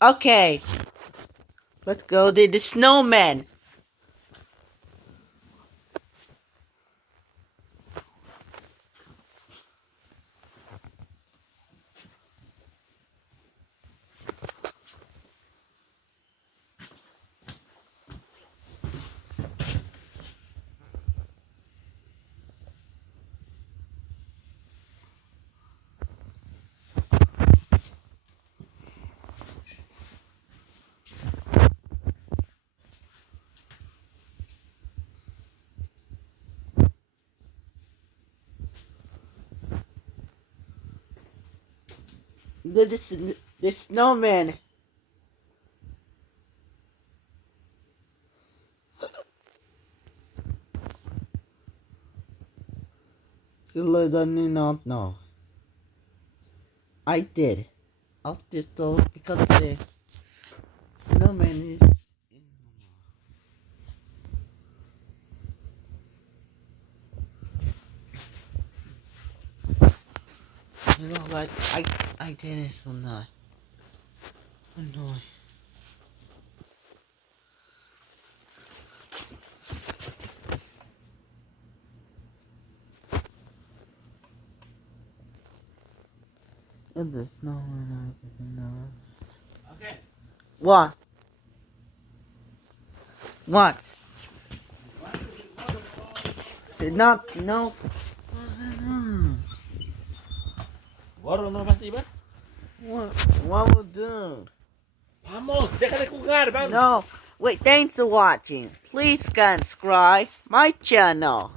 Okay, let's go to the snowman. The snowman. You did not know. I did. I'll just though because the snowman is. You know, like I did it so not. Oh no. And the snowman I didn't know. Okay. What? What? Did not know. Bora, no vas a ir. What will do? Vamos, deja de jugar, vamos. No. Wait, thanks for watching. Please subscribe my channel.